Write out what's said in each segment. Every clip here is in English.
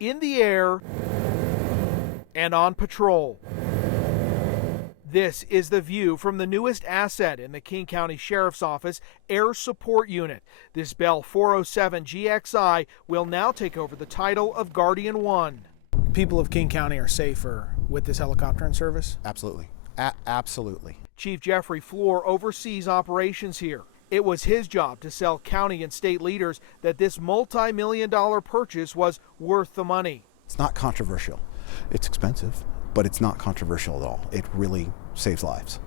in the air, and on patrol. This is the view from the newest asset in the King County Sheriff's Office Air Support Unit. This Bell 407 GXI will now take over the title of Guardian 1. People of King County are safer with this helicopter in service? Absolutely. Absolutely. Chief Jeffrey Flohr oversees operations here. It was his job to sell county and state leaders that this multi-million-dollar purchase was worth the money. It's not controversial. It's expensive, but it's not controversial at all. It really saves lives.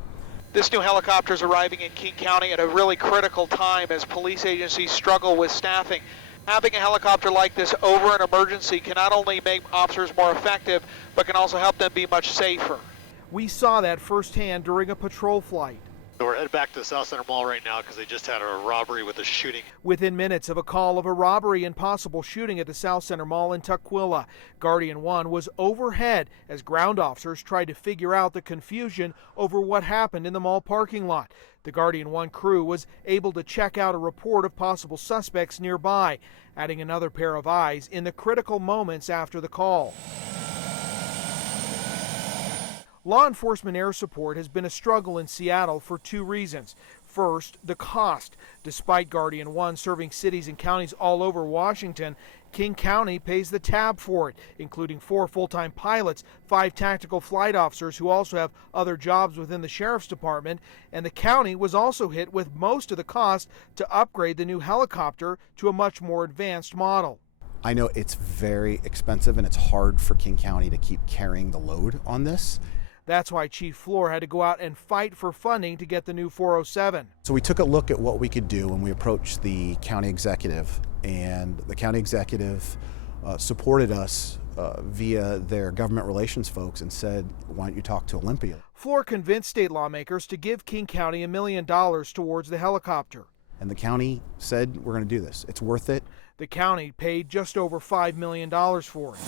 This new helicopter is arriving in King County at a really critical time as police agencies struggle with staffing. Having a helicopter like this over an emergency can not only make officers more effective, but can also help them be much safer. We saw that firsthand during a patrol flight. We're headed back to the South Center Mall right now because they just had a robbery with a shooting. Within minutes of a call of a robbery and possible shooting at the South Center Mall in Tukwila, Guardian 1 was overhead as ground officers tried to figure out the confusion over what happened in the mall parking lot. The Guardian 1 crew was able to check out a report of possible suspects nearby, adding another pair of eyes in the critical moments after the call. Law enforcement air support has been a struggle in Seattle for two reasons. First, the cost. Despite Guardian 1 serving cities and counties all over Washington, King County pays the tab for it, including 4 full-time pilots, 5 tactical flight officers who also have other jobs within the Sheriff's Department, and the county was also hit with most of the cost to upgrade the new helicopter to a much more advanced model. I know it's very expensive and it's hard for King County to keep carrying the load on this. That's why Chief Flohr had to go out and fight for funding to get the new 407. So we took a look at what we could do and we approached the county executive, and the county executive supported us via their government relations folks and said, why don't you talk to Olympia? Flohr convinced state lawmakers to give King County $1 million towards the helicopter. And the county said, we're going to do this. It's worth it. The county paid just over $5 million for it.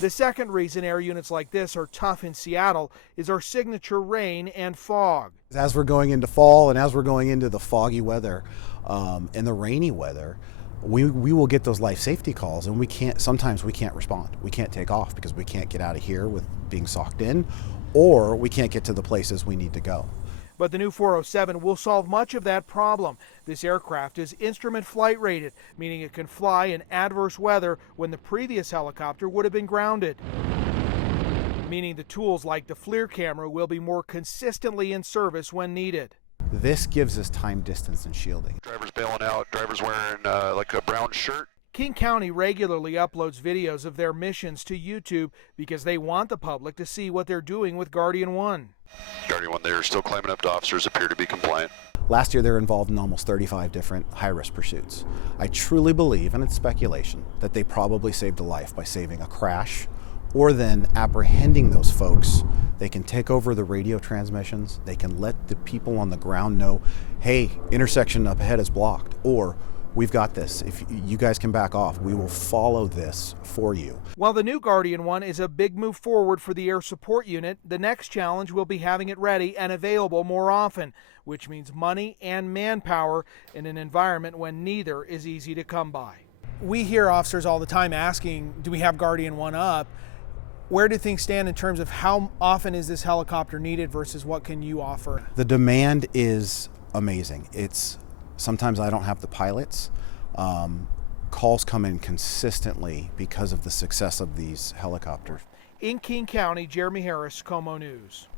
The second reason air units like this are tough in Seattle is our signature rain and fog. As we're going into fall and as we're going into the foggy weather and the rainy weather, we will get those life safety calls, and sometimes we can't respond. We can't take off because we can't get out of here with being socked in, or we can't get to the places we need to go. But the new 407 will solve much of that problem. This aircraft is instrument flight rated, meaning it can fly in adverse weather when the previous helicopter would have been grounded. Meaning the tools like the FLIR camera will be more consistently in service when needed. This gives us time, distance, and shielding. Drivers bailing out, drivers wearing like a brown shirt. King County regularly uploads videos of their missions to YouTube because they want the public to see what they're doing with Guardian 1. Guardian 1, they're still climbing up to officers, appear to be compliant. Last year they were involved in almost 35 different high-risk pursuits. I truly believe, and it's speculation, that they probably saved a life by saving a crash or then apprehending those folks. They can take over the radio transmissions. They can let the people on the ground know, hey, intersection up ahead is blocked, or we've got this. If you guys can back off, we will follow this for you. While the new Guardian 1 is a big move forward for the air support unit, the next challenge will be having it ready and available more often, which means money and manpower in an environment when neither is easy to come by. We hear officers all the time asking, do we have Guardian 1 up? Where do things stand in terms of how often is this helicopter needed versus what can you offer? The demand is amazing. Sometimes I don't have the pilots. Calls come in consistently because of the success of these helicopters. In King County, Jeremy Harris, KOMO News.